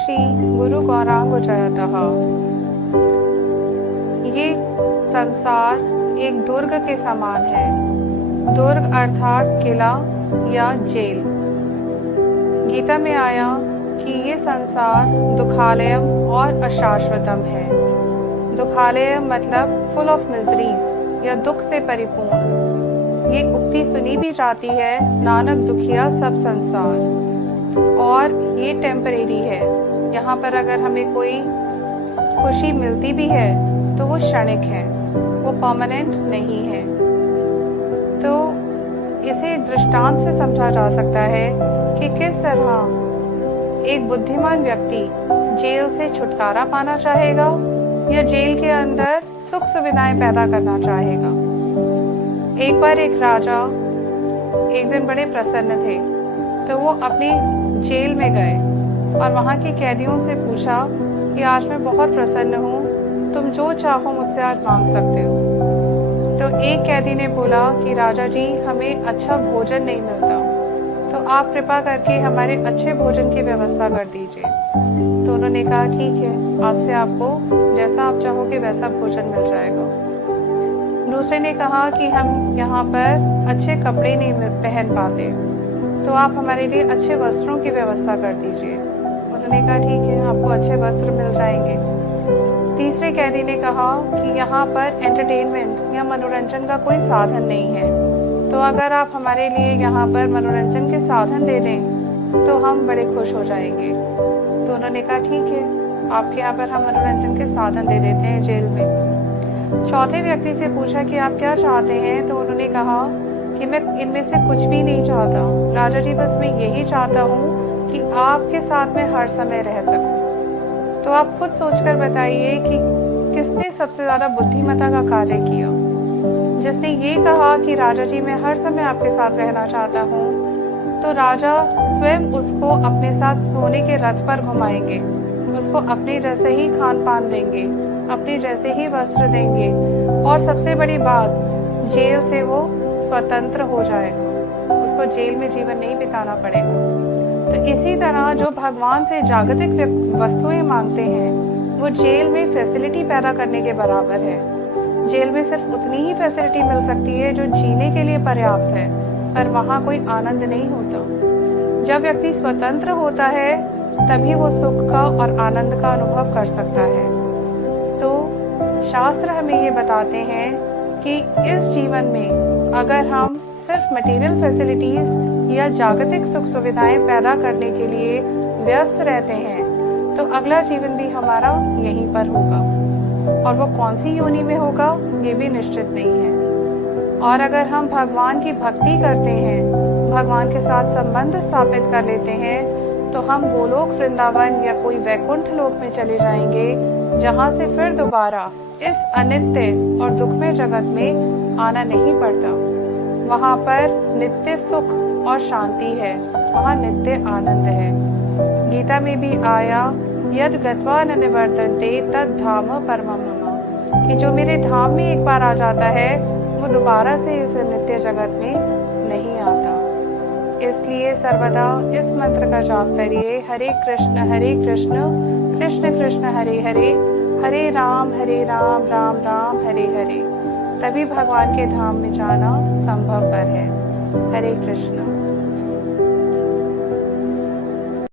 श्री गुरु गौरांग जयतः। ये संसार एक दुर्ग के समान है। दुर्ग अर्थात किला या जेल। गीता में आया कि ये संसार दुखालयम और अशाश्वतम है। दुखालयम मतलब फुल ऑफ मिजरीज या दुख से परिपूर्ण। ये उक्ति सुनी भी जाती है, नानक दुखिया सब संसार। और ये टेम्परेरी है। यहाँ पर अगर हमें कोई खुशी मिलती भी है तो वो क्षणिक है, वो परमानेंट नहीं है। तो इसे एक दृष्टांत से समझा जा सकता है कि किस तरह एक बुद्धिमान व्यक्ति जेल से छुटकारा पाना चाहेगा या जेल के अंदर सुख सुविधाएं पैदा करना चाहेगा। एक बार एक राजा एक दिन बड़े प्रसन्न थे, तो वो अपनी जेल में गए और वहां के कैदियों से पूछा कि आज मैं बहुत प्रसन्न हूँ, तुम जो चाहो मुझसे आज मांग सकते हो। तो एक कैदी ने बोला कि राजा जी, हमें अच्छा भोजन नहीं मिलता, तो आप कृपा करके हमारे अच्छे भोजन की व्यवस्था कर दीजिए। तो उन्होंने कहा ठीक है, आज से आपको जैसा आप चाहोगे वैसा भोजन मिल जाएगा। दूसरे ने कहा कि हम यहाँ पर अच्छे कपड़े नहीं पहन पाते, तो आप हमारे लिए अच्छे वस्त्रों की व्यवस्था कर दीजिए। उन्होंने कहा ठीक है, आपको अच्छे वस्त्र मिल जाएंगे। तीसरे कैदी ने कहा कि यहाँ पर एंटरटेनमेंट या मनोरंजन का कोई साधन नहीं है, तो अगर आप हमारे लिए यहाँ पर मनोरंजन के साधन दे दें तो हम बड़े खुश हो जाएंगे। तो उन्होंने कहा ठीक है, आपके यहाँ पर हम मनोरंजन के साधन दे देते हैं जेल में। चौथे व्यक्ति से पूछा कि आप क्या चाहते हैं, तो उन्होंने कहा कि मैं इनमें से कुछ भी नहीं चाहता राजा जी, बस मैं यही चाहता हूँ कि आपके साथ में हर समय रह सकूं। तो आप खुद सोचकर बताइए कि किसने सबसे ज्यादा बुद्धिमत्ता का कार्य किया। जिसने ये कहा कि राजा जी मैं हर समय आपके साथ रहना चाहता हूँ, तो राजा स्वयं उसको अपने साथ सोने के रथ पर घुमाएंगे, उसको अपने जैसे ही खान पान देंगे, अपने जैसे ही वस्त्र देंगे, और सबसे बड़ी बात, जेल से वो स्वतंत्र हो जाएगा, उसको जेल में जीवन नहीं बिताना पड़ेगा। तो इसी तरह जो भगवान से जागतिक वस्तुएं मांगते हैं, वो जेल में फैसिलिटी पैदा करने के बराबर है। जेल में सिर्फ उतनी ही फैसिलिटी मिल सकती है जो जीने के लिए पर्याप्त है, पर वहाँ कोई आनंद नहीं होता। जब व्यक्ति स्वतंत्र होता है तभी वो सुख का और आनंद का अनुभव कर सकता है। तो शास्त्र हमें ये बताते हैं कि इस जीवन में अगर हम सिर्फ मटेरियल फैसिलिटीज या जागतिक सुख सुविधाएं पैदा करने के लिए व्यस्त रहते हैं, तो अगला जीवन भी हमारा यहीं पर होगा, और वो कौन सी योनि में होगा ये भी निश्चित नहीं है। और अगर हम भगवान की भक्ति करते हैं, भगवान के साथ संबंध स्थापित कर लेते हैं, तो हम गोलोक वृंदावन या कोई वैकुंठ लोक में चले जाएंगे, जहाँ से फिर दोबारा इस अनित्य और दुखमय जगत में आना नहीं पड़ता। वहाँ पर नित्य सुख और शांति है, वहाँ नित्य आनंद है। गीता में भी आया, यद गत्वा न निवर्तन्ते तद धाम परमम मम, कि जो मेरे धाम में एक बार आ जाता है वो दोबारा से इस नित्य जगत में नहीं आता। इसलिए सर्वदा इस मंत्र का जाप करिए, हरे कृष्ण कृष्ण कृष्ण हरे हरे, हरे राम राम राम हरे हरे। तभी भगवान के धाम में जाना संभवपर है। हरे कृष्ण।